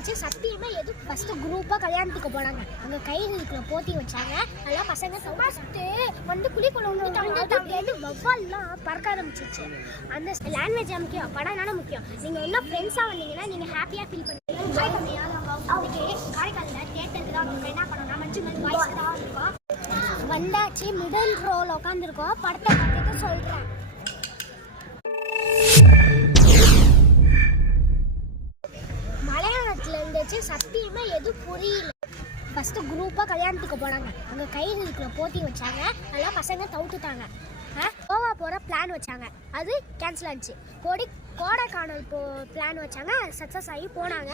இருந்துச்சு. சத்தியமா எது ஃபர்ஸ்ட் குரூப்பா கல்யாணத்துக்கு போனாங்க. அங்க கயிறுக்குள்ள போட்டி வச்சாங்க. நல்லா பசங்க ஃபர்ஸ்ட் வந்து குளிக்குள்ள வந்து வவ்வால்லாம் பறக்க ஆரம்பிச்சிச்சு. அந்த லாங்குவேஜ் முக்கியம், படம் என்னன்னா முக்கியம். நீங்க இன்னும் ஃப்ரெண்ட்ஸா வந்தீங்கன்னா நீங்க ஹாப்பியா ஃபீல் பண்ணுவீங்க. என்ஜாய் பண்ணுவீங்க. அவங்களுக்கு காரைக்காலில் தேட்டருக்கு தான் அவங்க என்ன பண்ணோம்னா மஞ்சள் வாய்ஸ் தான் இருக்கும். வந்தாச்சு, மிடில் ரோல உட்காந்துருக்கோம். படத்தை பார்த்துட்டு சொல்றேன். மலையாளத்துல இருந்துச்சு. சத்தியமா எதுவும் புரியல. ஃபர்ஸ்ட் குரூப்பா கல்யாணத்துக்கு போனாங்க. அங்க கயிறுக்குள்ள போட்டி வச்சாங்க. நல்லா பசங்க தவுத்துட்டாங்க. கோவா போகிற பிளான் வச்சாங்க, அது கேன்சல் ஆச்சு. கோடைக்கானல் பிளான் வச்சாங்க, சக்ஸஸ் ஆகி போனாங்க.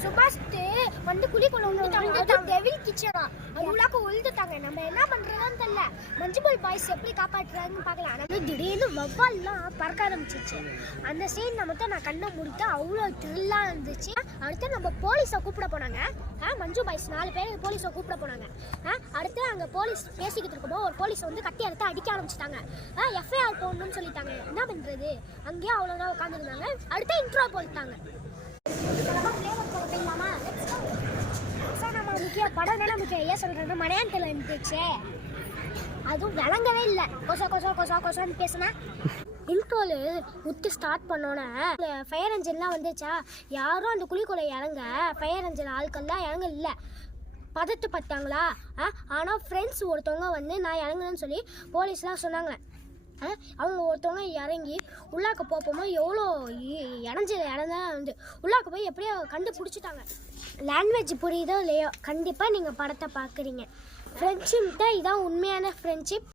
சுபாஷ்ட்டு வந்து குளிக்குள்ள வந்து டெவில் கிச்சனா அது உள்ளாக்க உழுதுட்டாங்க. நம்ம என்ன பண்ணுறதுன்னு தெரியல. மஞ்சுமல் பாய்ஸ் எப்படி காப்பாற்றுறாங்கன்னு பார்க்கலாம். ஆனால் திடீர்னு வவ்வால்லாம் பறக்க ஆரம்பிச்சிச்சு. அந்த சீன் மட்டும் நான் கண்ணை முடித்து அவ்வளோ த்ரில்லாக இருந்துச்சு. அடுத்து நம்ம போலீஸை கூப்பிட போனாங்க. மஞ்சு பாய்ஸ் 4 பேர் போலீஸை கூப்பிட போனாங்க. அடுத்து அங்கே போலீஸ் பேசிக்கிட்டு இருக்கும்போது ஒரு போலீஸ் வந்து கத்தி எடுத்து அடிக்க ஆரம்பிச்சிட்டாங்க. எஃப்ஐஆர் போடணும்னு சொல்லிட்டாங்க. என்ன பண்ணுறது, அங்கேயே அவ்வளோதான் உட்காந்துருந்தாங்க. அடுத்து இன்ட்ரோ போட்டாங்க. முக்கியம் படம் தானே முக்கியம். ஏன் சொல்கிறேன்னா மலையாளத்தில் இருந்துச்சு, அதுவும் விளங்கவே இல்லை. கொசோன்னு பேசுனா இன்ட்ரோலு விட்டு ஸ்டார்ட் பண்ணோன்னே ஃபயர் என்ஜின்லாம் வந்துச்சா. யாரும் அந்த குழிக்குள்ள இறங்க ஃபயர் என்ஜின் ஆட்கள்லாம் இறங்க இல்லை. பதட்டப்பட்டாங்களா? ஆனால் ஃப்ரெண்ட்ஸ் ஒருத்தவங்க வந்து நான் இறங்குன்னு சொல்லி போலீஸ்லாம் சொன்னாங்க. அவங்க ஒருத்தவங்க இறங்கி உள்ளாக்க போகும்போது எவ்வளோ இறந்தா வந்து உள்ளாக்க போய் எப்படியோ கண்டுபிடிச்சிட்டாங்க. லாங்குவேஜ் புரியுதோ இல்லையோ, கண்டிப்பாக நீங்கள் படத்தை பார்க்குறீங்க. ஃப்ரெண்ட்ஷிப் தான், இதான் உண்மையான ஃப்ரெண்ட்ஷிப்.